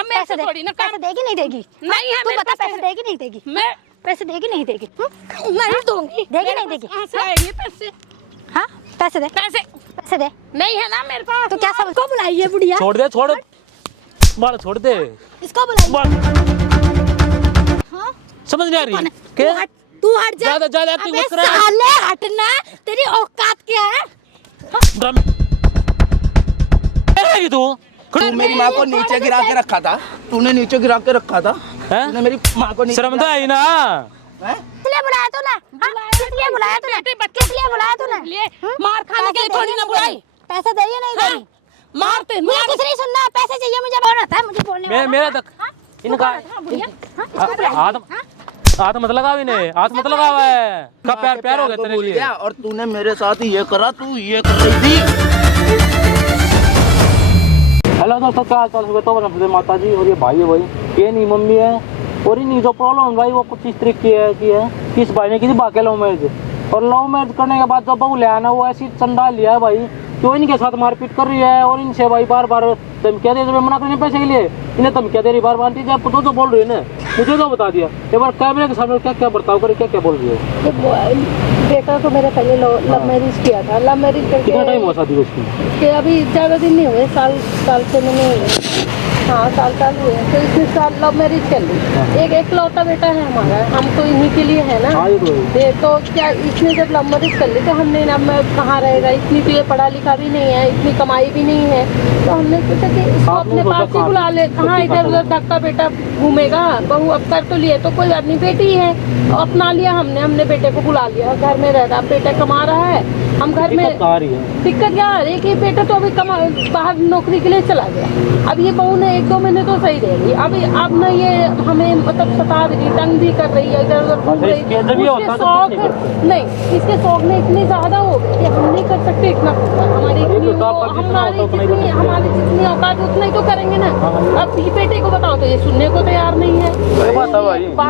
अब मेरे से थोड़ी ना पैसे देगी नहीं देगी? नहीं है तू मेरे बता, पास पैसे देगी नहीं देगी? मैं पैसे देगी नहीं देगी? नहीं दूंगी। देगी नहीं देगी? कहाँ से आएंगे पैसे? हाँ पैसे दे, पैसे पैसे दे। नहीं है ना मेरे पास। तो क्या समझ को बुलाई है बुढ़िया? छोड़ दे, छोड़ बाल छोड़ दे। इसको बुलाई। बाल समझ नहीं आ रही क्या? तू हट जा। ज्यादा ज्यादा एक्टिंग अबे मत कर। साले हटना, तेरी औकात क्या है? तू मेरी माँ को नीचे गिरा के रखा था, तूने नीचे गिरा के रखा था, तूने मेरी माँ को नीचे शर्म तो आई ना। किसलिए बुलाया तूने? किसलिए बुलाया तूने? किसलिए बुलाया तूने? मार खाने के लिए थोड़ी ना बुलाई। पैसे दे या नहीं देगी? मारते मुझे कुछ नहीं सुनना, पैसे चाहिए मुझे। बोलना था मुझे बोलने। मेरा तक इनका हाथ मत लगाओ, इन्हें हाथ मत लगाओ है। कब प्यार प्यार हो गया तेरे लिए? और तूने मेरे साथ ये करा, तू ये कर रही थी। हेलो दोस्तों, क्या हाल चाल है? तो नमस्ते माता जी। और ये भाई है भाई, ये नहीं मम्मी है। और ये जो प्रॉब्लम है भाई वो कुछ इस तरीके की है कि इस भाई ने किसी बाकी लव मैरिज, और लव मैरिज करने के बाद जब बहू ले आना वो ऐसी चंदा लिया है भाई जो इनके साथ मारपीट कर रही है। और इनसे भाई बार बार धमकियां दे रही है, मना करने पैसे के लिए इन्हें धमकियां दे रही बार बार। आंटी जी आप जो बोल रही है ना, मुझे तो बता दिया एक बार कैमरे के सामने क्या क्या बर्ताव करे, क्या क्या बोल रही है? बेटा तो मेरे पहले लव मैरिज किया था। लव मैरिज करके कितना टाइम हुआ शादी को उसकी? अभी ज्यादा दिन नहीं हुए, साल से मैंने हुए। हाँ साल हुए। तो इसने साल लव मैरिज कर ली। एक एकलौता बेटा है हमारा, हम तो इन्हीं के लिए है ना। तो क्या इसने जब लव मैरिज कर ली तो हमने ना, मैं कहाँ रहेगा, इतनी तो ये पढ़ा लिखा भी नहीं है, इतनी कमाई भी नहीं है। तो हमने सोचा कि इसको अपने पास ही बुला ले। कहाँ इधर उधर धक्का बेटा घूमेगा, बहू अब कर तो लिए तो कोई अपनी बेटी है, अपना लिया हमने बेटे को बुला लिया। घर में रह रहा, बेटा कमा रहा है, हम घर में। दिक्कत क्या है कि बेटा तो अभी बाहर नौकरी के लिए चला गया। अब ये बहू ने 1-2 महीने तो सही रहेगी, अभी अब ना ये हमें मतलब सता भी रही, तंग भी कर रही है, इधर उधर घूम रही है। इसके शौक नहीं, इसके शौक में इतने ज्यादा हो गए कि हम नहीं कर सकते इतना। हमारी जितनी औकात उतना ही तो करेंगे ना। अब ये बेटे को बताओ तो ये सुनने को तैयार नहीं है।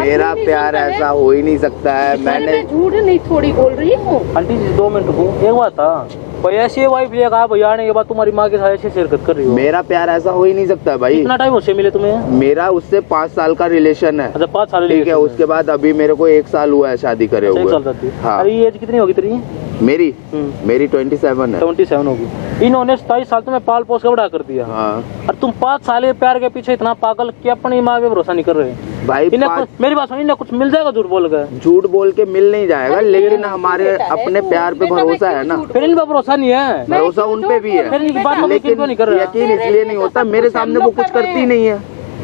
मेरा प्यार ऐसा हो ही नहीं सकता है। मैंने झूठ नहीं थोड़ी बोल रही हूँ। आंटी जी 2 मिनट को एक बात था भाई, ऐसी वाइफ ले कहा भैया ने ये बात तुम्हारी माँ के साथ ऐसे शेयर कर रही हो। मेरा प्यार ऐसा हो ही नहीं सकता भाई। कितना टाइम उससे मिले तुम्हें? मेरा उससे 5 साल का रिलेशन है। अच्छा 5 साल? ठीक है, उसके बाद अभी मेरे को 1 साल हुआ है शादी करे हुए। हाँ। अरे एज कितनी होगी तेरी? मेरी 27 है। 27 होगी। इन्होंने 27 साल तुम्हें पाल पोस के बड़ा कर दिया। हाँ। और तुम 5 साल के प्यार के पीछे इतना पागल कि अपनी माँ पे भरोसा नहीं कर रहे भाई। मेरी बात सुनिए, कुछ मिल जाएगा झूठ बोल कर? झूठ बोल के मिल नहीं जाएगा, लेकिन हमारे अपने प्यार पे भरोसा है ना। फिर इन पर भरोसा नहीं है? भरोसा उन पे भी है, लेकिन यकीन इसलिए नहीं होता मेरे सामने वो कुछ करती नहीं है।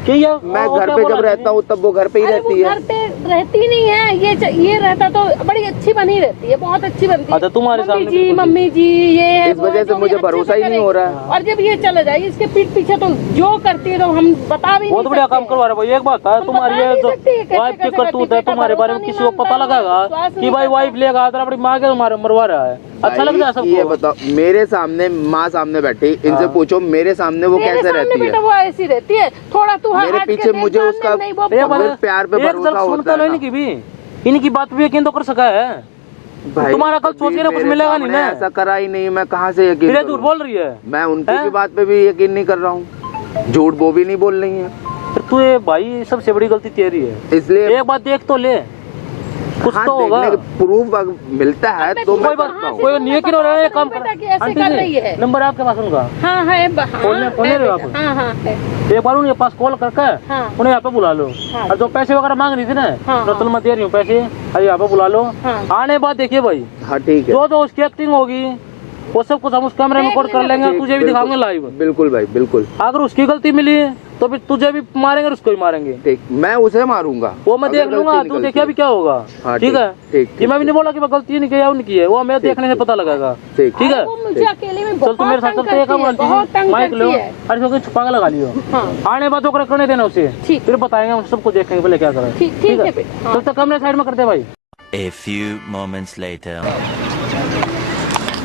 मैं घर पे जब रहता हूँ तब वो घर पे ही रहती है। घर पे रहती नहीं है, ये रहता तो बड़ी अच्छी बनी रहती है, बहुत अच्छी बनती है। अच्छा तुम्हारे सामने मम्मी जी ये इस वजह से मुझे भरोसा ही नहीं हो रहा है। और जब ये चला जाए इसके पीठ पीछे तो जो करती है तो हम बता भी बहुत बढ़िया काम करवा रहे भाई। एक बात है, तुम्हारी वाइफ की करतूत है, तुम्हारे बारे में किसी को पता लगेगा कि भाई वाइफ लेगा अपनी माँ के तुम्हारे मरवा रहा है, अच्छा लगता है सबको? ये बताओ, मेरे सामने माँ सामने बैठी, इनसे पूछो मेरे सामने वो कैसे रहती है? वो ऐसी रहती है, थोड़ा तू मेरे पीछे मुझे उसका प्यार पे भरोसा होता है। इनकी भी इनकी बात भी यकीन तो कर सका है भाई। तुम्हारा कल सोच के ना कुछ मिलेगा नहीं ना। ऐसा करा ही नहीं, मैं कहाँ से यकीन करूं? झूठ बोल रही है। मैं उनकी भी बात पे भी यकीन नहीं कर रहा हूँ, झूठ वो भी नहीं बोल रही है। तू भाई सबसे बड़ी गलती तेरी है, इसलिए एक बात देख तो ले, कुछ तो होगा। प्रूफ मिलता है तो मैं करता हूँ। कोई नहीं हो रहा है काम कर। नंबर आपके पास उनका? हाँ है। फोन ले रहे हो आप? हाँ हाँ है। एक बार उनके पास कॉल करके उन्हें यहाँ पे बुला लो। और जो पैसे वगैरह मांग रही थी ना, रतन मैं दे रही हूँ पैसे, अरे यहाँ पे बुला लो। आने बाद देखिए भाई। हाँ ठीक है। जो उसकी एक्टिंग होगी वो सब कुछ हम उस कैमरे में रिकॉर्ड कर लेंगे, तुझे भी दिखाएंगे लाइव। बिल्कुल भाई बिल्कुल। अगर उसकी गलती मिली तो फिर तुझे भी मारेंगे और उसको भी मारेंगे। ठीक, मैं उसे मारूंगा, वो मैं देख लूंगा, तू देखिए अभी क्या होगा। ठीक है? ठीक। मैं भी नहीं बोला कि मैं गलती नहीं किया उनकी है, वो हमें देखने से पता लगेगा। ठीक है? चल तू मेरे साथ चलते माइक लो, अरे छुपा के लगा लियो। आने बातों को करने देना उसे, फिर बताएंगे हम सबको, देखेंगे पहले क्या करें। ठीक है? चल तो कैमरे साइड में करते भाई। A few moments later.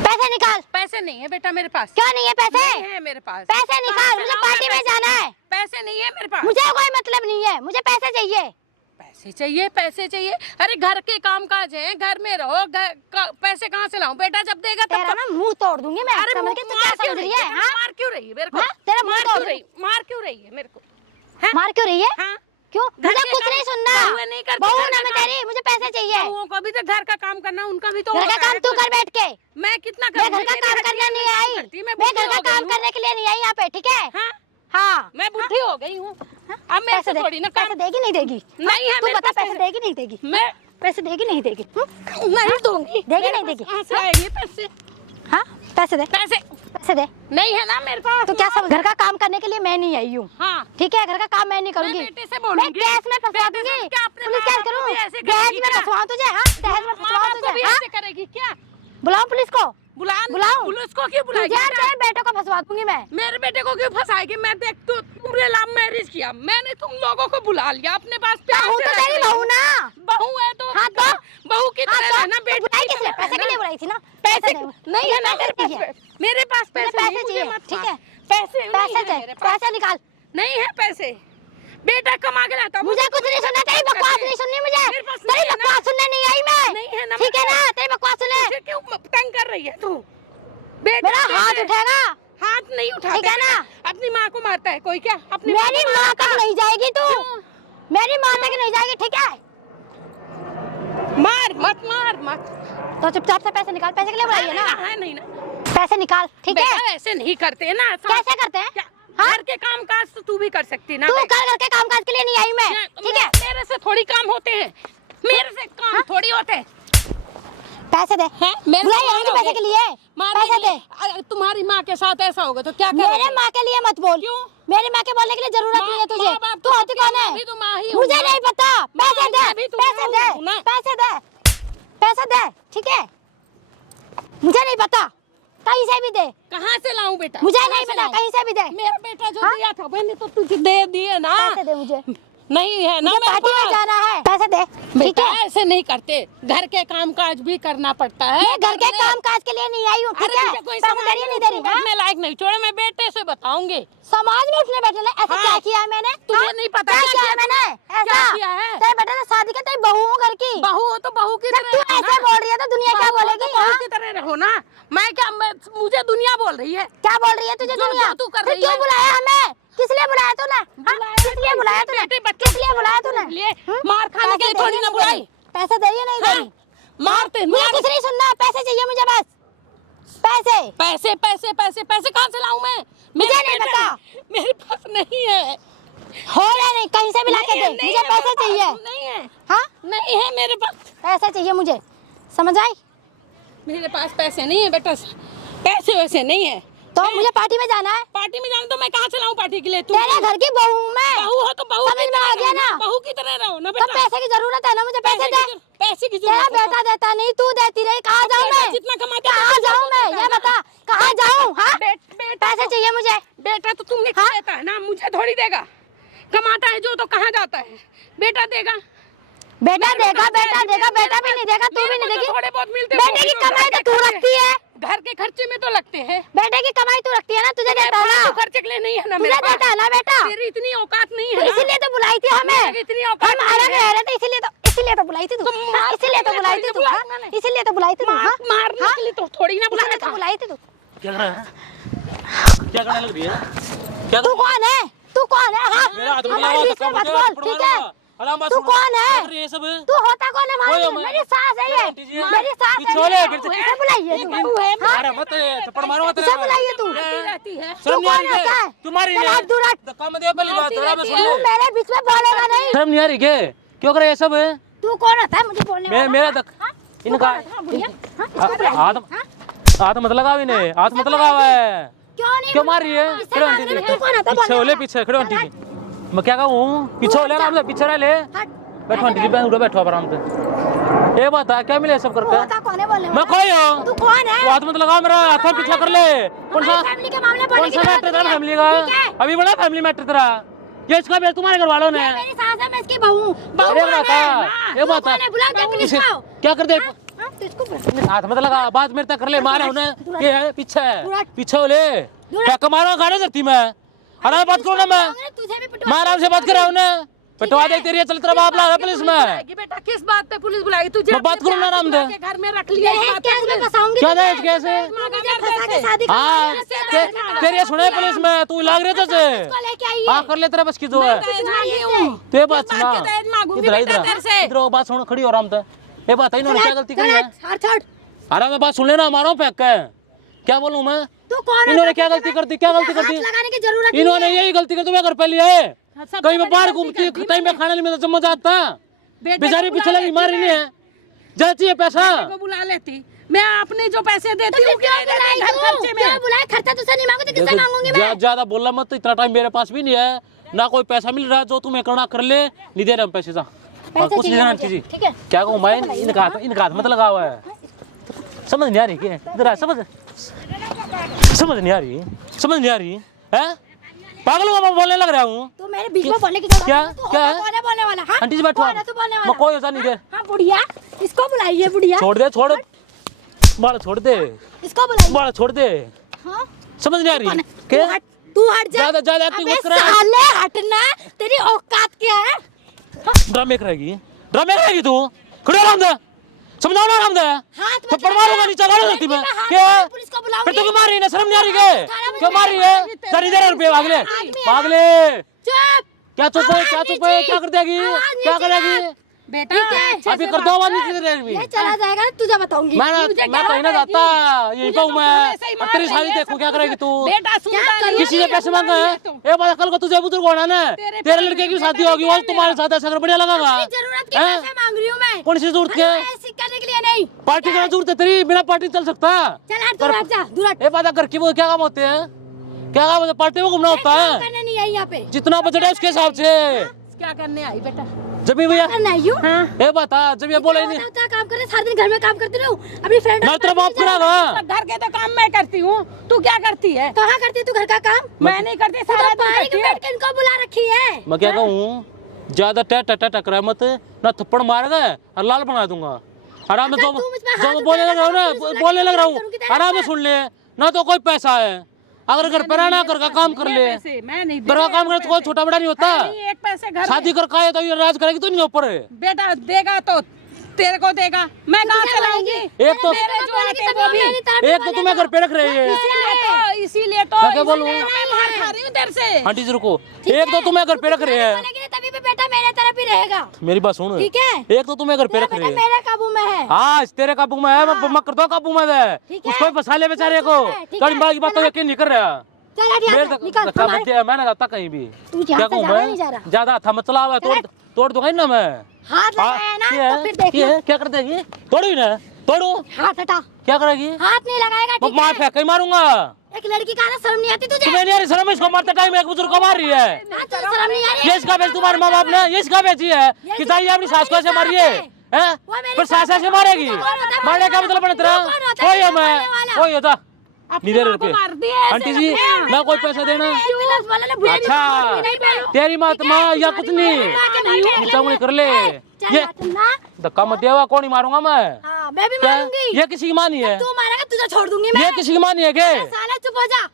पैसे निकाल। पैसे नहीं है बेटा मेरे पास। क्यों नहीं है पैसे? नहीं है मेरे पास। पैसे निकाल, मुझे पार्टी में जाना है। पैसे नहीं है मेरे पास। मुझे कोई मतलब नहीं है, मुझे पैसे चाहिए। पैसे चाहिए, पैसे चाहिए? अरे घर के काम काज है, घर में रहो, पैसे कहाँ से लाऊं? बेटा जब देगा तब तेरा ना मुंह तोड़ दूंगी मैं। अरे समझ के तू क्या समझ रही है? मार क्यों रही है मेरे को? तेरा मुंह तोड़ रही, मार क्यों रही है मेरे को? मार क्यों रही है? हाँ? क्यों? घर मुझे के कुछ काम नहीं सुनना। बहुएं नहीं करती बहू घर ना का मैं काम। तेरी, मुझे पैसे चाहिए। बहुओं को भी तो घर का काम करना, उनका भी तो घर का होता काम है तू कुछ। कर बैठ के। मैं कितना मैं करूंगी? घर का काम करने नहीं आई, मैं मैं घर का काम करने करने के लिए नहीं आई यहाँ पे, ठीक है? हाँ, हाँ, मैं बुढ़ी हो गई हूँ। अब मेरे से थोड़ी ना पैसे काम देगी नहीं देगी? नहीं है तू मेरे बता, पास पैसे देगी नहीं देगी? मैं पैसे देगी नहीं देगी? नहीं दूंगी। देगी मेरे नहीं पास देगी? कहाँ से आएंगे पैसे? हाँ, पैसे दे, पैसे पैसे दे। नहीं है ना मेरे पास। तो क्या सब घर का काम करने के लिए मैं नहीं आई हूँ, हाँ, ठीक है? घर का काम मैं नहीं करूंगी। मैं बेटे से मैं बोलूंगी। केस में फंसवा बेटे से दूंगी, क्या अपने पुलिस माँ केस बाप को करूँ, भी ऐसे दहेज करेगी में क्या? फंसवाऊँ तुझे? हाँ, दहेज में माँ फंसवाऊँ बाप को तुझे? भी हाँ, ऐसे करेगी क्या? बुलाऊं पुलिस को? बुलाऊं? पुलिस को क्यों बुलाएगी? तुझे और तेरे बेटे को फंसवा दूंगी मैं। मेरे बेटे को क्यों फंसाएगी? मैं देख तो तुमने लव मैरिज किया, मैंने तुम लोगों को बुला लिया अपने पास प्यार बहू से तो रख तेरी रही हूँ। बहू ना। बहू है तो हाँ तो? बहू की हाँ तरह तो? रहना, तो बेटी बुलाई की किस लिए? तरह पैसे के लिए रहना। बुलाई थी ना? पैसे दे। नहीं है ना पैसे मेरे चाहिए। पास। मेरे पास मुझे पैसे पैसे नहीं, मुझे चाहिए, मत ठीक मार। है? पैसे नहीं पैसे है दे, मेरे पास। पैसे निकाल। नहीं है पैसे, बेटा कमा के लाता। मुझे कुछ नहीं सुनना, तेरी बकवास नहीं सुननी मुझे। मेरे पास तेरी नहीं है ना। बकवास सुनने नहीं आई मैं, नहीं है ना ठीक है मेरे ना? तेरी बकवास सुने। मुझे क्यों तंग कर रही है तू? बेटा मेरा हाथ उठेगा, हाथ नहीं उठाते। ठीक है ना? अपनी माँ को मारता है कोई क्या? अपनी मेरी को माँ मारता तक है। नहीं जाएगी तू, मेरी माँ तक नहीं जाएगी, ठीक है? मार मत, मार मत। तो चुपचाप से पैसे निकाल। पैसे के लिए बुलाई है ना? है नहीं ना पैसे निकाल, ठीक है? बेटा ऐसे नहीं करते हैं ना। कैसे करते हैं? क्या? हाँ? घर के काम काज तो तू भी कर सकती ना। तू बेटा। कर करके काम काज के लिए नहीं आई मैं, ठीक है? मेरे से थोड़ी काम होते हैं, मेरे से काम थोड़ी होते हैं। पैसे दे। हैं? मेरे बुलाई को है कि मारोगे? पैसे के लिए? मारने पैसे के लिए। दे। अगर तुम्हारी माँ के साथ ऐसा होगा तो क्या मेरे करोगे? माँ के लिए मत बोल। क्यों? मेरी माँ के बोलने के लिए जरूरत नहीं है तुझे। माँ बाप तू तो होती कौन मैं भी है? तो माँ ही हूँ मुझे ना। नहीं पता। पैसे मैं दे, भी तो पैसे माँ दे, हूँ ना। पैसे दे, पैसे दे, ठीक है? मुझे नहीं पता, कहीं से भी दे। कहाँ से लाऊं बेटा? मुझे कहाँ नहीं से पता, लाऊं? कहीं से भी दे। मेरा बेटा जो हाँ? दिया था मैंने तो तुझे दे दिए ना। पैसे दे मुझे, नहीं है ना मुझे मेरे पार्टी में पास। जाना है। पैसे दे, ठीक बेटा है? ऐसे नहीं करते, घर के काम काज भी करना पड़ता है। मैं घर के काम काज के लिए नहीं आई हूँ, ठीक अरे है? मुझे कोई पैसे समाज दे रही है, में नहीं दे रही? हाँ? बैठने लायक नहीं छोड़े, मैं बेटे से बताऊंगी। समाज में उठने बैठने लगे, ऐसा हाँ। क्या किया है मैंने? तुझे हाँ? नहीं पता क्या क्या किया है किया मैंने? क्या ऐसा किया है? तेरे बेटे से शादी के, तेरी बहू हूँ घर की। बहू हो तो बहू की जब तरह तू रहो ऐसे ना। बोल रही है तो दुनिया क्या बहू हो बोलेगी? तो बहू हाँ? की तरह रहो ना। मैं क्या मुझे दुनिया बोल रही है। क्या बोल रही है तुझे जो- दुनिया? जो तू कर फिर रही क्यों है। बुलाया हमें? किस लिए बुलाया तूने? हाँ? किस लिए बुलाया तूने? बेटे बच्चों किस लिए बुलाया तूने? लिए हम्म? मार खाने के लिए पैसे थोड़ी दे ना रही है, बुलाई। पैसे दे रही है, नहीं दे हाँ? रही? मारते मुझे मार- कुछ नहीं सुनना, पैसे चाहिए मुझे बस। पैसे पैसे पैसे पैसे पैसे कहाँ से लाऊं मैं? मुझे मेरे नहीं बेटे पता। हैं। मेरे पास नहीं है। हो या नहीं, कहीं से भी ला के नहीं है, दे, नहीं मुझे है, पैसे मेरे पास चाहिए। नहीं है, हाँ? नहीं है मेरे पास। पैसे चाहिए मुझे, समझ आई? मेरे पास पैसे नहीं है बेटा, पैसे वैसे नहीं है। तो मुझे पार्टी में जाना है। पार्टी में जाना तो मैं कहाँ से लाऊं पार्टी के लिए? तू तेरे घर की बहू हूँ मैं। बहू हो तो बहू समझ की में आ तरह गया रहो ना? बहू की तरह रहो ना तो बेटा। पैसे की जरूरत है ना, मुझे पैसे दे। पैसे की तेरा जरूरत है। बेटा देता नहीं, तू देती रही। कहाँ जाऊँ बेटा मैं? जितना कमाता है, कहाँ उतना जाऊँ देता मैं? है ये ना। बता, कहाँ जाऊँ? हाँ? बेटा पैसे चाहिए मुझे। बेटा तो तुमने हाँ? देता है ना, मुझे थोड़ी देगा। कमाता है जो तो कहाँ जाता है? बेटा देगा। बेटा मेरे देगा, पास बेटा है, देगा, मेरे बेटा भी पास- नहीं देगा, तू मेरे भी नहीं को तो देगी। थोड़े बहुत मिलते बेटे वो की भी कमाई तो घर तू के रखती है। घर के खर्चे में तो लगते हैं। बेटे की कमाई तू रखती है ना, तुझे देता है ना? फालतू खर्चे के लिए नहीं है ना तुझे मेरे पास। देता है ना बेटा? तेरी इतनी औकात नहीं तो है ना। इसीलिए तो बुलाई थी हमें। मेरी इतनी औकात हम नहीं अलग है। रह रहे थे, इसीलिए तो बुलाई थी तू। हाँ, इसीलिए तो बुलाई थी तू। हाँ? इसीलिए तो बुलाई थी तू। हाँ? मारने हाँ? के लिए तो थोड़ी ना बुलाया इसीलिए तो था। बुलाई थी तू। क्या कर रहा है? क्या करने लग रही है? क्या तू कौन है? तू कौन है? हाँ? मेरा हाथ में हमारे लगा, बीच में धक्का मत मुझे, बोल, ठीक है? तू कौन है? क्या कर रही है सब? तू होता कौन है? कोई हमारी हमें- मेरी सास है ये। आंटी जी, मेरी सास है पिछोले, ये। फिर से- किसे बुलाई है तू? बहू है, हाँ? अरे मत थप्पड़ मारो मत। किसे बुलाई है तू? रहती है। तू शर्म नहीं आ कौन रही होता है? है? तुम्हारी चल हाथ दूर हट। धक्का मत दे, पहली बात थोड़ा मैं सुन तू ले। मेरे बीच में बोलेगा नहीं। शर्म नहीं आ रही क्या? क्यों करे ये सब? तू कौन होता है मुझे बोलने वाला? मेरा तक हाँ? तू इनका कौन होता है? बुढ़िया? हाँ? इसको बुलाई हाथ है? हाँ? हाथ मत लगाओ इन्हें, हाथ मत लगाओ है। क्यों नहीं? क्यों मार रही है? इससे खड़ो मार आंटी रही जी, है? तू कौन होता है पीछे बोलने हो ले, वाला? पीछे खड़ो आंटी चल जी। मैं क्या कहूँ? पीछे हो ले आराम से, पीछे रह ले। हट। बैठो आंटी जी, उधर बैठो आराम से। ये बता क्या मिले सब तू करके? होता कौन है बोलने मैं वाला? कोई हूँ। तू कौन है? वो हाथ मत लगाओ मेरा, हाथ में पीछे कर ले। कौन सा हमारी फैमिली के मामले बोलने कौन की सा जरूरत मैटर तेरा नहीं है। फैमिली का? ठीक है? अभी बड़ा फैमिली मैटर तेरा। ये इसका भी तुम्हारे घर वालों ने। ये मेरी सास है, मैं इसकी बहू हूँ। बहू अरे कौन बता, है? ये तू बता। कौन है? बुला के पुलिस इसे- को। क्या कर दे? हाँ? हाँ? तो इसको बुला। हाथ मत लगा, बात मेरे तक कर ले। मारे उन्हें, ये है पीछे दूर पीछे हो ले। क्या कमारा गाड़ी सकती मैं? आराम से बात करो ना मैं। तुझे भी पिटवा- मैं आराम से बात कर रहा हूँ ना। पिटवा दे तेरी, चल तेरा बाप ला पुलिस में। बुलाएगी बेटा, किस बात पे पुलिस बुलाएगी? तुझे मैं बात अपने करूं ना आराम प्यार से। के घर में रख लिया, इस दहेज बात पे केस में पुलिस- फंसाऊंगी क्या तुझे। दहेज कैसे? मांगा मुझे घर फंसा के से। शादी हाँ तेरी सुने पुलिस में, तू लाग रहे थे इसको लेके आई हाँ है। कर ले तेरा बस की जो है। दहेज मांगी हूँ। तो ये बात किस सुना, के दहेज मांगूंगी इधर बेटा इधर तेरे से? इधर बात सुन, खड़ी हो आराम से। ये बात इन्होंने क्या गलती करी है? छोड़। अरे मैं बात सुन लेना, मारो फेंक के। क्या बोलूं मैं? तू कौन है? इन्होंने क्या गलती कर दी? क्या गलती कर हाथ दी? लगाने की जरूरत नहीं इन्होंने है। यही गलती कर दी, मैं घर पे लिया है। सबसे कहीं मैं बड़ी बाहर गलती घूमती कर दी टाइम में खाना नहीं मिलता, मजा आता। बेटे बेचारी को बुला पिछले लेती बीमारी मैं। नहीं है, जाती है पैसा। को बुला लेती मैं, अपने जो पैसे देती हूँ क्यों बुलाई घर तू? खर्चे में। क्यों बुलाए? खर्चा तुझसे नहीं मांगू तो किससे मांगूंगी मैं? ज्यादा बोलना मत, इतना टाइम मेरे पास भी नहीं है, ना कोई पैसा मिल रहा है। जो तुम्हें करना कर ले, नहीं दे रहे हम पैसे। जा और कुछ नहीं देना चीज। ठीक है। क्या कहूँ मैं, इनका हाथ मत लगा हुआ है। समझ नहीं आ रही क्या? इधर आ, समझ नहीं आ रही, समझ नहीं आ रही है? पागल हुआ मैं बोलने लग रहा हूँ। तू मेरे बीच में बोलने की जरूरत क्या? नहीं। तू क्या होता है? कौन है बोलने वाला? हाँ? आंटी जी बैठो, कौन है तू बोलने मैं वाला? कोई होता नहीं दे। हाँ बुढ़िया, इसको बुलाइए बुढ़िया। छोड़ दे, छोड़ बाल छोड़ दे, इसको बुलाइए। बाल छोड़ दे। हाँ? समझ नहीं आ रही तू क्या? हट, तू हट जा। ज्यादा ज्यादा एक्टिंग अबे मत करा। साले हटना, तेरी औकात क्या है? ड्रामे करेगी, ड्रामे करेगी तू। खड़े हो रामदा, समझाओ ना रामदा। हाथ तो परमाणु नीचे गाड़ो सकती मैं क्या? पुलिस को फिर बुलाऊंगी। तो क्यों मार रही है? शर्म नहीं आ रही क्या? क्यों मार रही है? 40,000 रुपए भागले, भागले। चुप। क्या चुप है? क्या चुप है? क्या कर देगी? क्या करेगी? बेटा अभी कर दो आवाज नीचे देगी। ये चला जाएगा, तुझे बताऊंगी। मैं कहीं ना जाता, यही कहूँ मैं। तेरी शादी देखो क्या करेगी तू? बेटा सुनता नहीं है। किसी ने पैसे मांगे हैं? ये बात कल को तुझे बुजुर्ग होना ना, तेरे लड़के की शादी होगी और तुम्हारे साथ ऐसा बढ़िया लगेगा। अपनी जरूरत के हैं? पैसे मांग रही हूँ मैं। कौन सी जरूरत के? ऐसे करने के लिए नहीं। पार्टी करना जरूरत है तेरी, बिना पार्टी चल सकता? चल हट, दूर हट जा, दूर हट। ये बात घर की वो क्या काम होते हैं? क्या काम होते? पार्टी में घूमना होता काम है? करना नहीं है यहाँ पे। जितना बजट है उसके हिसाब से। क्या करने आई बेटा? जब भी भैया करना है यूँ? ये बता, जब ये बोले नहीं होता है काम करे, सारा दिन घर में काम करती रहूं। अपनी फ्रेंड मैं तेरा बाप करागा। घर के तो काम मैं करती हूँ, तू क्या करती है? कहाँ करती है तू घर का काम? मैं नहीं करती, तू सारा तो दिन बाहर करती के है। बैठ के इनको बुला रखी है। मैं क्या कहूँ, ज्यादा टकरा मत, ना थप्पड़ मारेगा और लाल बना दूंगा। आराम से अगर तू मुझ पे हाथ जो बोलने लग रहा हूँ ना, उठाएगा, बोलने लग रहा हूँ, करूंगी तेरे आराम से साथ। सुन ले। ना तो कोई पैसा है, अगर घर पर आना घर का काम कर ले। पैसे मैं नहीं घर का काम करे तो कोई छोटा बड़ा नहीं होता। नहीं, एक पैसे घर शादी कर का है तो ये राज करेगी तो नहीं ऊपर है। बेटा देगा तो तेरे को देगा, मैं कहाँ से लाऊंगी? एक तो मेरे जो आते हैं वो भी एक तो तुम्हें घर पे रख रही है। इसीलिए तो मैं क्या बोलूं? मैं मार खा रही हूँ तेरे से। आंटी जी रुको, एक तो तुम्हें घर पे रख रही है। बोलेगी ना तभी पे बेटा मेरे तरफ ही रहेगा। मेरी बात सुन, ठीक है? एक तो तुम्हें घर पे तेरा रख बेटा रही है। मेरे काबू में है। हाँ तेरे काबू में है, मैं करता हूँ काबू में है। ठीक है? उसको भी फंसा ले बेचारे को। ठीक है? कड़ी बात की बात तो यकीन नहीं कर रहा। चल हट यहाँ मेरे से, निकल धक्का मत हमारे- दे, मैं ना जाता कहीं भी। तू क्या यहाँ से कहूँ जाना नहीं जा मैं? रहा। ज्यादा था मत चला, तोड़ दूंगा ना मैं। हाथ लगाया ना ये तो फिर देखना। ये क्या कर देगी? तोड़ू ना, तोड़ू। हाथ हटा। क्या करेगी? हाथ नहीं लगाएगा, मैं ठीक मार है? फेंक के मारूंगा। एक लड़की का ना शर्म नहीं आती तुझे? तुम्हें नहीं आ रही शर्म? इसको मारते टाइम एक बुजुर्ग को मार रही है। हाँ, तुझे शर्म नहीं आ रही? ये इसका बेच तुम्हारे माँ बाप ने, ये इसका बेची है कि चाहिए अपनी सास को ऐसे मारिए हैं? फिर सास ऐसे मारेगी? मारने का मतलब बने तेरा? कोई है मैं, कोई होता नहीं दे रहे रुपये। मार दिया ऐसे आंटी जी लगता ना कोई पैसा देना। एम्बुलेंस वाले ने बुला लिया। अच्छा नहीं बोलूं। तेरी मात माँ या कुछ नहीं, नीचा कर ले। चल ये हट ना। धक्का मत देवा, कौन ही मारूंगा मैं। हाँ, मैं भी क्या? मारूंगी। ये किसी की माँ नहीं है, तू मारेगा तुझे छोड़ दूंगी मैं। ये किसी की माँ नहीं है के? साला चुप हो जा।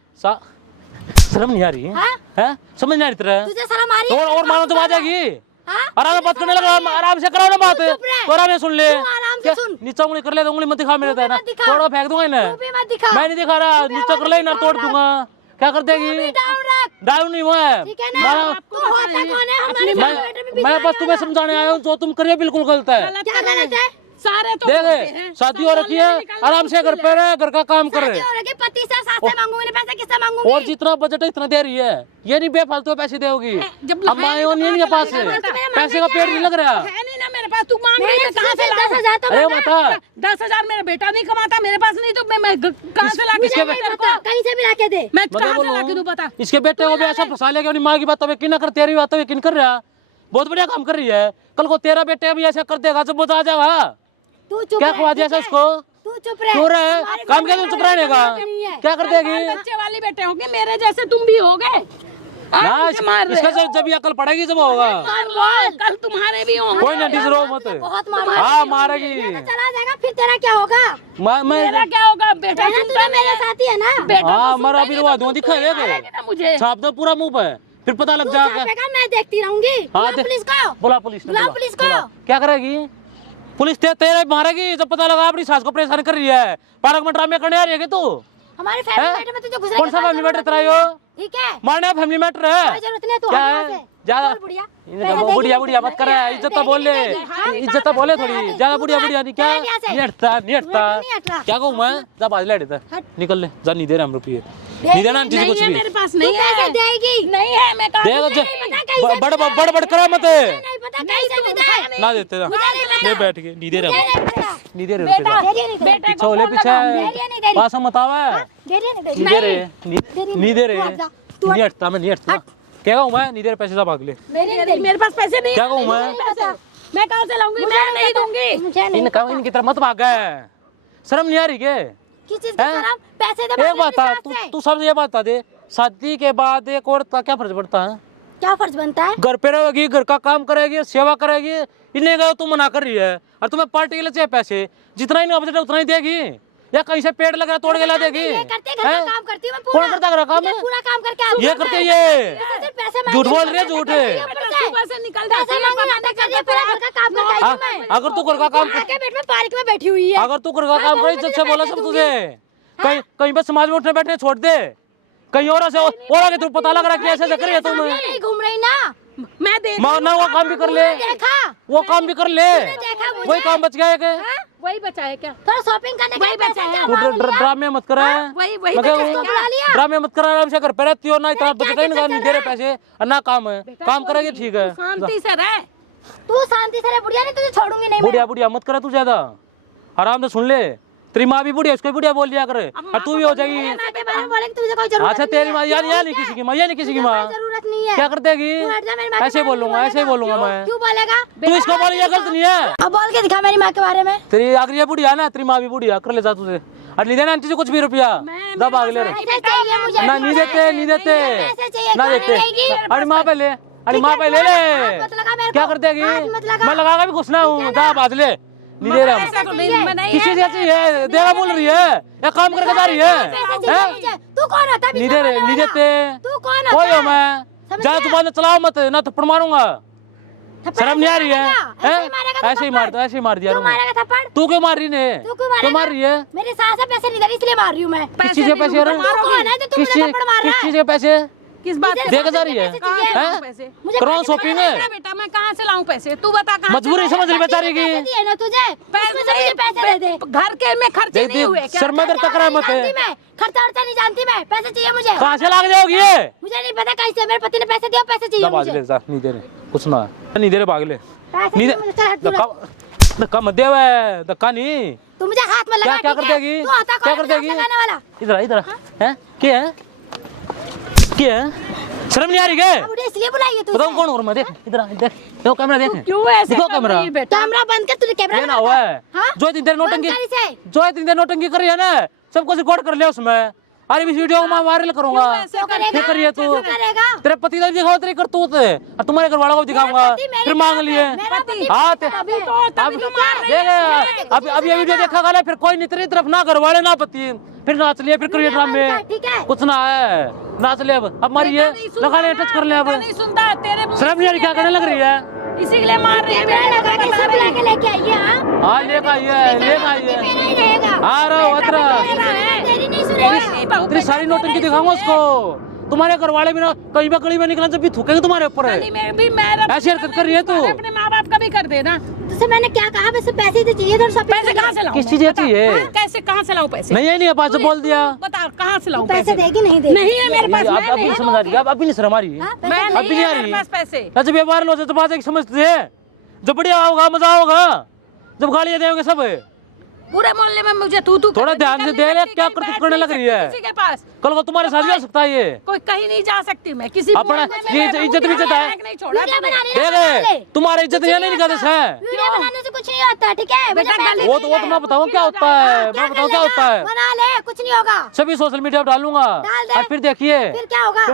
शर्म नहीं आ रही हाँ? है? समझ नहीं आ रही तेरा? तुझे शर्म आ रही है? और मानो तो आ जाएगी। हाँ? आराम से बात करने लगा, आराम से कराओ ना बात। चुप रह। तो आराम से सुन ले। तू आराम से क्या? सुन। नीचा उंगली कर ले तो उंगली मत दिखा मेरे भी ना, मत दिखा। थोड़ा फेंक दूंगा इन्हें। तू भी मत दिखा। मैं नहीं दिखा रहा, नीचा कर ले ना, तोड़ दूंगा। क्या कर तू भी देगी? डाउन रख। डाउन नहीं हुआ है। ठीक है ना? तू होता कौन है? हमारे मैटर में भी मैं बस तुम्हें समझाने आया हूँ, जो तुम करिए बिल्कुल गलत है। क्या गलत है? सारे तो बोलते देखे हैं। शादी हो रखी है, आराम से घर पे रहे, घर का काम कर शादी रहे। हो रही है, पति से सास से मांगूंगी ना, पैसा किससे मांगूंगी? और जितना बजट है इतना दे रही है, ये नहीं बेफालतू पैसे देगी। जब अब आए हो नहीं है पास से, पैसे का पेड़ नहीं लग रहा। है नहीं ना मेरे पास, तू मांग रही मेरे है, कहाँ से से लाऊं? 10,000 तो अरे मांगा। बता 10,000 मेरा बेटा नहीं कमाता, मेरे पास नहीं तो मैं कहाँ से लाके मुझे दूं नहीं तेरे पता, को? कहीं से भी लाके दे। मैं मैं कहाँ क्या से लाके दूं बोलूं? बता? इसके बेटे को भी ऐसा फंसा लिया कि अपनी माँ की बात तो यकीन ना कर, तेरी बात तो यकीन कर रहा। बहुत बढ़िया काम कर रही है, कल को तेरा बेटे भी ऐसा कर देगा, जब वो आ जाएगा। तू चुप क्या रह, खुआ दिया ठीक है? उसको? तू चुप रह। क्यों रहे? हमारे काम घर क्या में चुप रहने का? नहीं है। क्या कर देगी? बच्चे वाली बेटे होंगे, मेरे जैसे तुम भी होगे। ना मुझे मार रहे इसका हो। जब अकल पड़ेगी जब होगा। कल तुम्हारे भी होंगे। कोई ना रो मत। बहुत मारूंगी। हाँ मारेगी। ये तो चला जाएगा, फिर तेरा क्या होगा? मेरा मैं क्या होगा? बेटा पहले सुनता तू मेरे साथ ही है ना? बेटा हाँ तो मरा सुनता अभी ही रुआ है, दूं, तो दिखा तू दे मारेगी ना मुझे। छाप दो पूरा मुंह पे, फिर पता लग तू जाएगा। छापेगा, मैं देखती रहूंगी। हाँ, बुला पुलिस को। बुला पुलिस ने, बुला बुला, पुलिस को। बुला। क्या करेगी पुलिस? तेरे मारेगी जब पता लगा अपनी सास को परेशान कर रही है। पार्क में ड्रामे करने आ रही है कि तू? हमारे फैमिली हैं? मैटर में तुझे घुसने कौन सा फैमिली मैटर तेरा यो? ठीक है, मारने फैमिली मैटर है कोई जरूरत नहीं है, तू क्या हट है? यहाँ से। ज्यादा बोल बुढ़िया, इनका पैसे वो देगी बुढ़िया नहीं, बुढ़िया मत कर, नहीं, इज्जत तो देगी बोले, नहीं, हाँ, इज्जत तो बोले थोड़ी, नहीं, ज्यादा तू बुढ़िया बैठ, बुढ़िया नहीं क्या? बैठ यहाँ से। नहीं हटता, नहीं हटता। नहीं हट रहा। क्या कहूँ मैं? जा बाज ले देता, हट। निकल ले, जा नहीं दे रहे हम रुपये, नहीं देना किसी कुछ है भी। मेरे पास तू नहीं पैसे है, देगी नहीं है, मैं कहाँ देगा से बड़ बड़ करा मत, नहीं पता कैसे में दे। ना देते जा, मुझे नहीं पता। ले बैठ के नहीं दे रहे मुझे हम, नहीं पता। नहीं दे रहे बेटा, रुपये। दे नहीं दे बेटे पीछे को होले फोन पीछे लगाओ। दे नहीं दे पास मत आवा, दे नहीं नहीं दे रहे, नहीं दे रहे, तू हट जा, तू नहीं हटता, मैं नहीं हटता। क्या कहूँ मैं? नहीं दे रहे पैसे, जा भाग ले। मेरे पास पैसे नहीं है। क्या कहूँ मैं? नहीं पता। मैं कहाँ से लाऊंगी? मैं नहीं दूंगी। मुझे नहीं इनका इनकी तरफ मत भाग गए, शर्म नहीं आ रही के? किस चीज की हैं? शर्म? पैसे दे एक बात था, विश्वास तू से। तू सब ये बात बता दे, शादी के बाद एक औरत का क्या फर्ज पड़ता है? क्या फर्ज बनता है? घर पे रहेगी, घर का काम करेगी, सेवा करेगी, इन्हें गए तू मना कर रही है, और तुम्हें पार्टी के लिए चाहिए पैसे, जितना ही बजट है उतना ही देगी, या कहीं से पेड़ लगा तोड़ के ला देगी? ये करते घर का हैं? काम करती हूँ मैं पूरा। कौन करता घर का काम? मुझे पूरा काम करके आती ये हूँ करते मैं। ये सिर्फ पैसे मांगती झूठ हूँ, बोल रही है, पैसे झूठ करती है। हूँ ऊपर से। सुबह से निकल जाती पैसे है, मांगने पता आता कर रही है, पूरा घर का काम करके आई हूँ मैं। अगर तू घर का काम आके बेड में पार्क में बैठी हुई है। अगर तू घर का काम करे, इज्जत से बोला सब तुझे, कहीं कहीं पे समाज में उठने बैठने छोड़ दे, कहीं और से और आगे तू पता लग रहा है कि ऐसे कर रही है तुम। सामने नहीं घूम रही ना। मैं दे ना वो काम भी कर ले, देखा वो काम भी कर ले, देखा मुझे। वही काम बच गया है के? वही बचा है क्या? थोड़ा शॉपिंग करने वही का बचा है। तू ड्रामे मत करे, वही मैं बचा है कहूँ, क्या? बुला लिया। ड्रामे मत करा, आराम से घर पे रहती हो ना, इतना बचता ही क्या नहीं दे रहे पैसे, और ना काम है, काम करेगी ठीक है। शांति से रह। तू शांति से रह बुढ़िया, नहीं तुझे छोड़ूंगी नहीं मैं। बुढ़िया बुढ़िया मत करे तू ज्यादा, आराम से सुन ले, तेरी माँ भी बुढ़िया, उसको भी बुढ़िया बोल दिया करे, और तू भी हो जाएगी। माँ के बारे में बोलेंगे तुझे कोई जरूरत अच्छा तेरी माँ, यार नहीं किसी की माँ, ये नहीं किसी की माँ, जरूरत नहीं है। क्या कर देगी? तू हट जा, मेरी माँ के ऐसे ही बारे में बोलूंगा, ऐसे ही बोलूंगा मैं। क्यों बोलेगा? तू इसको बोल, ये गलत नहीं है। अब बोल के दिखा मेरी माँ के बारे में। तेरी आखिरी बुढ़िया ना, तेरी माँ भी बुढ़िया, कर ले जा तुझे, और नहीं देना तुझे कुछ भी रुपया, दब आग ले रहे पैसे चाहिए मुझे। ना, नहीं देते, नहीं देते, पैसे चाहिए, ना क्यों देते। नहीं देगी? अरे माँ पे ले, अरे माँ पे ले हाथ ले, मत लगा मेरे क्या को। कर देगी? हाथ मत लगा। मैं लगागा भी खुश ना हूँ, जा बाज ले, नहीं दे रहा हूँ। पैसा तो नहीं नहीं किसी जैसी है, देगा बोल रही है, या काम करके जा रही है, पैसे चाहिए हैं? मुझे। तू कौन होता है नहीं बीच दे में रहे, बोलने नहीं वाला? देते, तू कौन कोई होता हो है? मैं, समझ जा गया? तुम्हारे चलाओ मत, ना थप्पड़ मारूंगा, थप्पड़ शर्म नहीं आ रही है, ऐसे ही हैं? मारेगा ऐसे ही थप्पड़। मार दो, ऐसे ही मार दिया तू मारेगा थप्पड़? तू क्यों मार रही ने? तू क्यों क्यों मारेगा? मार रही है? मेरी सास है, पैसे नहीं दे रही इसलिए मार रही हूँ मैं। किस चीज के पैसे? तू कौन है जो तू मुझे थप्पड़ मार किस रहा चीज है? के पैसे किस बात मुझे पे? देकर जा रही है? पैसे चाहिए। कहाँ से हैं? लाऊं पैसे? मुझे करो पैसे शॉपिंग चाहिए। है, बेटा मैं कहाँ से लाऊं पैसे? तू बता कहाँ से मजबूरी लाऊं? समझ रही बेचारी की। पैसे दिए ना तुझे, उसमें से मुझे पैसे दे दे। घर के में खर्चे दे नहीं हुए क्या? शर्मा कर टकरा मत है, जानती मैं, खर्चा वर्चा नहीं जानती मैं, पैसे चाहिए मुझे। कहाँ से लाग जाओगी ये? मुझे नहीं पता कैसे, मेरे पति ने पैसे दिया, पैसे चाहिए भाग ले मुझे। जा, नहीं दे रहे कुछ ना, नहीं दे रहे भाग ले, पैसे नहीं चाहिए मुझे, चल हट दूर। धक्का धक्का मत दे, वे धक्का नहीं, तू मुझे हाथ में लगा, क्या कर ठीक है? देगी? तू होता क्या कौन कर है देगी? हाथ लगाने वाला? इधर इधर हैं? क्या है? क्या है? शर्म नहीं आ रही है? मुझे इसलिए बुलाई है तू। बताऊं कौन हूँ मैं? देख इधर आ, देख देखो कैमरा, देख क्यों ऐसे दिखो कर कैमरा, रही है बेटा? कैमरा बंद कर, तूने कैमरा ये ना हुआ है, हाँ? जो इतनी देर नोटंकी, बंद कर इसे। जो इतनी देर नोटंकी कर रही है ना, सब कुछ रिकॉर्ड कर लिया उसमें, अरे इस वीडियो को मैं वायरल करूंगा। क्यों करेगा? क्या करिए तू? क्यों करेगा? तेरे पति को दिखाओ तेरी करतूत, और तुम्हारे घर वालों को दिखाऊंगा, पति मेरे फिर मांग पास लिए। है, मेरा पति हाँ मेरे पास अभी है। तभी तो मार रही है। अब ये वीडियो देखा गया, फिर कोई नहीं तेरी तरफ, ना घर वाले ना पति, फिर नाच लिए, फिर करिए ड्रामे, ठीक है। कुछ ना है, नाच ले, अब मारिए, लगा ले, टच कर ले, अब नहीं सुनता तेरे मुंह शर्म नहीं आ रही? क्या करने लग रही है? इसी के लिए मार रही है। कैमरा लगा के सब लगा के लेके आइए। हाँ, हाँ लेकर आइए, लेकर आइए, मेरा ही रहेगा। आ रहा हूँ अतरा, तेरी नहीं सुनेगा। तेरी सारी नोटंकी दिखाऊंगा उसको, तुम्हारे घर वाले भी ना कहीं पे गली में निकलना जब भी थूकेंगे तुम्हारे ऊपर है, गली में भी मेरा ऐसी हरकत कर रही है तू। अपने माँ बाप का भी कर देना। तुझसे मैंने क्या कहा? बस पैसे तो चाहिए, थोड़ा शॉपिंग पैसे कहाँ से लाऊं? किस चीज मैं? चाहिए? बता, कैसे कहाँ से लाऊं पैसे? नहीं है, नहीं पास बोल दिया, बता कहाँ से लाऊं पैसे देगी नहीं देगी? नहीं है मेरे पास। अब मैं अभी नहीं समझ आ रही है, अब अभी नहीं शर्म आ रही है, हाँ, मैं पैसे अभी नहीं नहीं आ है रही मेरे है। पास पैसे। जब ये वायरल हो जाए तो बात है कि समझते हैं, जब बढ़िया होगा, मजा होगा, जब गालियां देंगे सब, पूरे मोहल्ले में मुझे तू थोड़ा ध्यान से देख ले, क्या करने लग रही है? किसी के पास कल को तुम्हारे साथ भी हो सकता है ये, कोई कहीं नहीं जा सकती मैं, किसी अपना मोहल्ले में ये मैं इज्जत भी इज्जत है। नहीं छोड़ा वीडियो तूने। बनाने देख ले, तुम्हारी इज्जत यहाँ नहीं निकालते है, वीडियो बनाने से कुछ नहीं होता, ठीक है? मुझे बेटा, पैसे वो तो मैं बताऊँ क्या होता है, मैं बताऊँ क्या होता है, बना ले, कुछ नहीं होगा। सभी सोशल मीडिया पर डालूंगा, डाल दे। और फिर देखिए, फिर क्या होगा?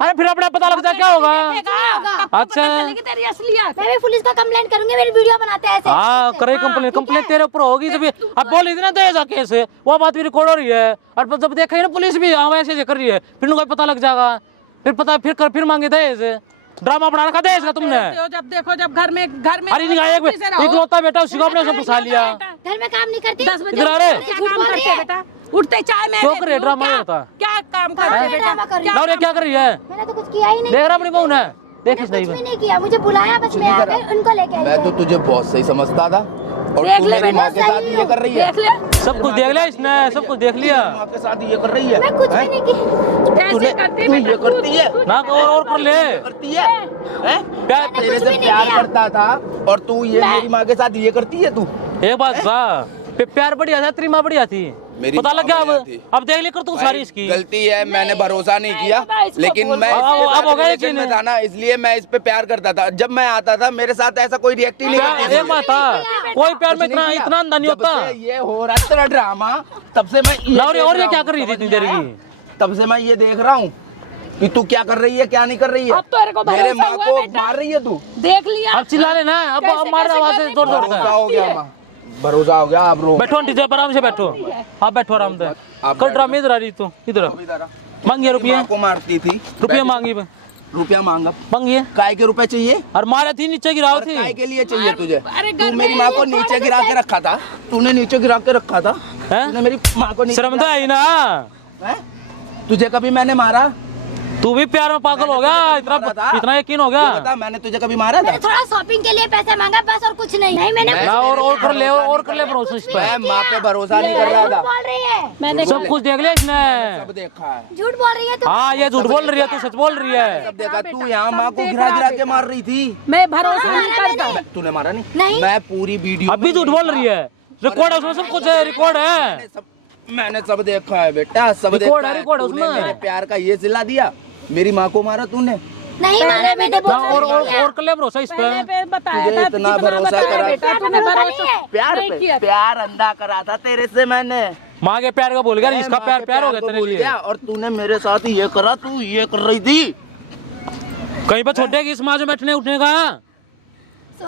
अरे फिर अपना पता लग जाए क्या होगा। देखेगा, अच्छा। अच्छा चलेगी तेरी असलियत। मैं भी पुलिस को कंप्लेंट करूंगी, मेरी वीडियो बनाते हैं ऐसे। हाँ करे कंप्लेन, कंप्लेन तेरे ऊपर होगी, जब अब बोल इतना दे जा कैसे, वो बात भी रिकॉर्ड हो रही है, और जब देखेगी ना पुलिस भी हाँ ऐसे कर रही है, फिर उनको पता लग जाएगा, फिर पता फिर मांगे दहेज, ड्रामा बना रखा दहेज का तुमने। जब देखो जब घर में अरे नहीं आया एक लौता बेटा, उसी को अपने सब फंसा लिया। घर में काम नहीं करती, 10 बजे इधर आ रे। क्या काम करते बेटा? उठते चाय में क्यों कर रहे ड्रामा होता? क्या काम कर रहे बेटा? नौरे क्या कर रही है? मैंने तो कुछ किया ही नहीं, देख रहा अपनी बहू ने, देख कुछ भी नहीं किया, मुझे बुलाया बस, मैं आ गई उनको लेके आई। मैं तो तुझे बहुत सही समझता था, और देख तू ले मेरी बेटा, माँ के साथ ये कर रही है। देख ले सब कुछ देख लिया इसने, सब कुछ देख लिया। माँ के साथ ये कर रही है। मैं कुछ भी नहीं की। ऐसे करती तू बेटा, ये करती है, ना और कर ले। करती है, हैं? प्यार तेरे से प्यार करता था और तू ये मेरी माँ के साथ ये करती है। तू एक बात बता, प्यार बढ़िया था, तेरी माँ बढ़िया थी, मेरी पता लग गया। माँ बढ़िया थी। अब देख ले कर तू सारी इसकी गलती है, मैंने भरोसा नहीं किया, लेकिन मैं अब हो गया रिलेशन में था ना, इसलिए मैं इस पे प्यार करता था। जब मैं आता था मेरे साथ ऐसा कोई रिएक्ट ही नहीं करती एक बात था, कोई प्यार में इतना अंधा नहीं होता। ये हो रहा है तेरा ड्रामा, तब से मैं ये और देख ये रहा क्या हूँ, कर रही थी इतनी देर की? तब से मैं ये देख रहा हूँ कि तू क्या कर रही है, क्या नहीं कर रही है। अब तो तेरे को मेरे भरोसा माँ हुआ को बेटा। मार रही है तू। देख लिया। अब चिल्ला लेना, अब मार आवाज से जोर जोर भरोसा का। हो गया माँ, भरोसा हो गया। आप रो बैठो आंटी जी, आराम से बैठो, आप बैठो आराम से। कल ड्रामे इधर आ रही तू, इधर मांगिए रुपये, माँ को मारती थी, रुपये मांगी रुपया मांगा, मांगिए। काय के रुपए चाहिए और मारा थी नीचे गिराओ और थी। काय के लिए चाहिए तुझे? अरे तू घर मेरी में माँ को ये नीचे गिरा के रखा था, तूने नीचे गिरा के रखा था, हैं? तूने मेरी माँ को नीचे शर्म तो आई ना। हैं? तुझे कभी मैंने मारा? तू भी प्यार में पागल हो गया, इतना यकीन हो गया। ये बता, मैंने तुझे कभी मारा था? मैंने थोड़ा शॉपिंग के लिए पैसे मांगा बस, और कुछ नहीं। नहीं मैंने ना और कर ले, और कर ले भरोसा इस पे। मैं माँ पे भरोसा नहीं कर रहा झूठ था। बोल रही है, मैंने सब कुछ देख लिया इसने। सब देखा है, झूठ बोल रही है तू। हाँ ये झूठ बोल रही है, तू सच बोल रही है। सब देखा। तू यहाँ माँ को गिरा गिरा के मार रही थी, मैं भरोसा नहीं करता। तूने मारा नहीं? नहीं। मैं पूरी वीडियो अब भी झूठ बोल रही है, रिकॉर्ड है उसमें, सब कुछ है, रिकॉर्ड है। मैंने सब देखा है बेटा, सब रिकॉर्ड देखा है, है। रिकॉर्ड है तूने उसमें। मेरे प्यार का ये सिला दिया, मेरी माँ को मारा तूने। नहीं मारा मैंने, ना बोला और कर ले भरोसा इस मैंने पे। पे बताया तुझे था, इतना कितना भरोसा बताया करा। बेटा, तूने भरोसा प्यार नहीं पे किया। प्यार अंधा करा था तेरे से मैंने। माँ के प्यार का भूल गया, इसका माँ प्यार के प्यार हो गया को तेरे भूल लिए। गया, और तूने मेरे साथ ये करा, तू ये कर रही थी। कहीं पर छोटेगी इस माँ से बैठने उठने का।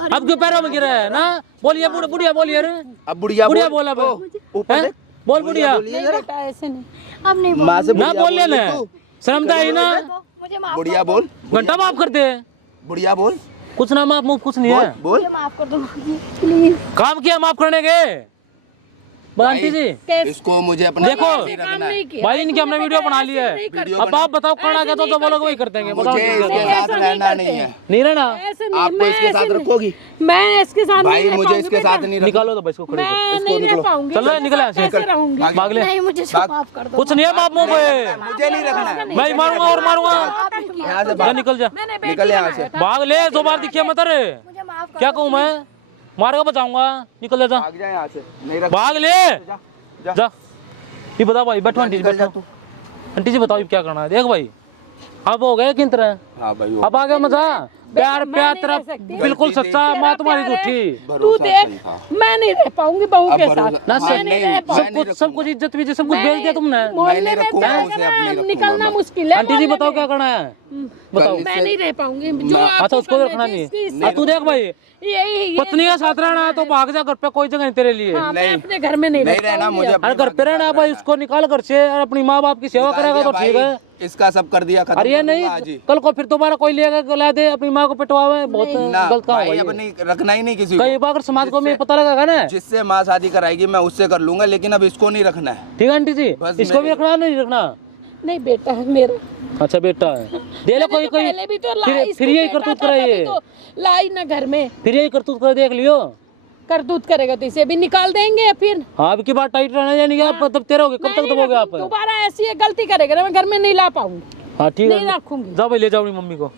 अब क्यों पैरों में गिरा है ना? बोलिए बुढ़िया बोलिए रे, अब बुढ़िया बोल अब। ओ, ऊपर हैं? देख। बोल बुढ़िया, बोलिए जरा। बेटा ऐसे नहीं। अब नहीं माँ से ना बुढ़िया बोल लेना, तू। शर्म तो आई ना। मुझे माफ बुढ़िया बोल, घंटा माफ कर दे, बुढ़िया बोल, कुछ ना माफ मुफ कुछ नहीं बोल है। बोल। माफ कर दो प्लीज। काम किया माफ करने के आंटी जी। इसको मुझे अपना देखो, नहीं काम रखना है। नहीं किया। भाई इनकी हमने वीडियो बना ली है, अब आप बताओ करना क्या, तो वो लोग वही कर देंगे। बताओ मुझे इसके साथ रहना नहीं है। नहीं रहना, ऐसे नहीं, आपको मैं इसके ऐसे साथ नहीं। रखोगी? मैं इसके साथ भाई नहीं रह मुझे पाऊंगी इसके बेटा। साथ नहीं रखना। निकालो तो भाई इसको खड़े मैं करो। नहीं रह निकलो। पाऊंगी। चलो निकले यहाँ से, कैसे रहूंगी? भाग ले। नहीं मुझे भाग। माफ कर दो। कुछ नहीं है माफ मुंह पे, मुझे नहीं रखना है। मैं मारूंगा और मारूंगा। यहाँ से जा भाग, निकल जा, मैंने निकल यहाँ से। भाग ले, 2 बार दिखिए मत रे। मुझे माफ कर क्या कहूँ मैं, मारेगा बचाऊंगा, निकल जा, भाग जा यहाँ से, नहीं रख। भाग ले जा। जा। ये बताओ भाई, बैठो आंटी जी, निकल जा बैठो आंटी जी, बताओ ये क्या करना है। देख भाई अब हो गए किन तरह, हाँ भाई हो। अब आ गया मजा। प्यार मैं प्यार नहीं तेरा रह सकती। बिल्कुल गलती सच्चा, माँ तुम्हारी प्यार है। झूठी। तू भरोसा देख, नहीं था। मैं नहीं रह पाऊंगी बहू अब के भरोसा- साथ। ना हाँ, मैं नहीं रह नहीं, पाऊंगी। सब कुछ इज्जत विज्जत सब कुछ बेच दिया तुमने। मोहल्ले मैं में रखूंगा तो उसे, अपनी रखूंगा निकलना मैं। मुश्किल है। आंटी जी मोहल्ले बताओ में। क्या करना है, बताओ। मैं नहीं रह पाऊंगी। जो अच्छा आपको उसको करना रखना है, नहीं, जिसकी अब तू देख भाई, यही पत्नी का साथ रहना है तो भाग जा, घर पे कोई जगह नहीं तेरे लिए। हाँ, मैं अपने घर में नहीं नहीं रह रहना पाऊंगी मुझे। अब। अरे घर पे रहना है भाई, उसको निकाल घर से और अपनी माँ बाप की सेवा करेगा तो ठीक है। इसका सब कर दिया खत्म। अरे ये नहीं, करूंगा आज ही। कल को फिर दोबारा कोई लेगा ला दे, अपनी माँ को पिटवावे, बहुत ना गलत काम भाई, है अब नहीं रखना ही नहीं किसी कई को। बार अगर समाज को में पता लगेगा ना। जिससे माँ शादी कराएगी मैं उससे कर लूंगा, लेकिन अब इसको नहीं रखना है। ठीक है आंटी जी, बस इसको भी मेरे- रखना नहीं रखना। नहीं बेटा है मेरा। अच्छा बेटा है, दे लो कोई कोई, पहले भी तो लाई, फिर यही करतूत कराइए, तो लाई ना घर में फिर यही करतूत कर देख लियो। करतूत करेगा तो इसे भी निकाल देंगे फिर। हाँ अब की बात टाइट रहना यानी कि आप तब तेरे होगे, कब तक दबोगे आप? दोबारा ऐसी ये गलती करेगा ना, मैं घर में नहीं ला पाऊंगी। हाँ ठीक नहीं है, रखूंगी। जाओ भाई ले जाओ अपनी मम्मी को।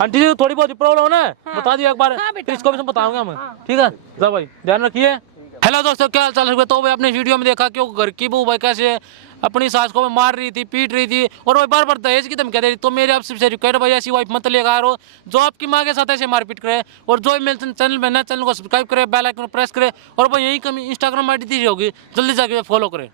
आंटी जी थोड़ी बहुत प्रॉब्लम हो ना, बता दिया एक बार, हाँ बेटा, फिर इसको भी सब बताऊंगा मैं। ठीक है, जाओ भाई, ध्यान रखिए। हेलो दोस्तों, क्या हाल चाल है? तो भाई आपने वीडियो में देखा कि वो घर की बहू भाई कैसे अपनी सास को मार रही थी, पीट रही थी, और वो बार बार दहेज की धमकी दे रही। तो मेरे आपसे रिक्वेस्ट भाई, ऐसी वाइफ मत लेकर आ रहो जो आपकी माँ के साथ ऐसे मारपीट करे। और जो मेरे चैनल में नया, चैनल को सब्सक्राइब करे, बेल आइकन प्रेस करे, और भाई यही कमी इंस्टाग्राम आईडी दी होगी, जल्दी जाके फॉलो करें।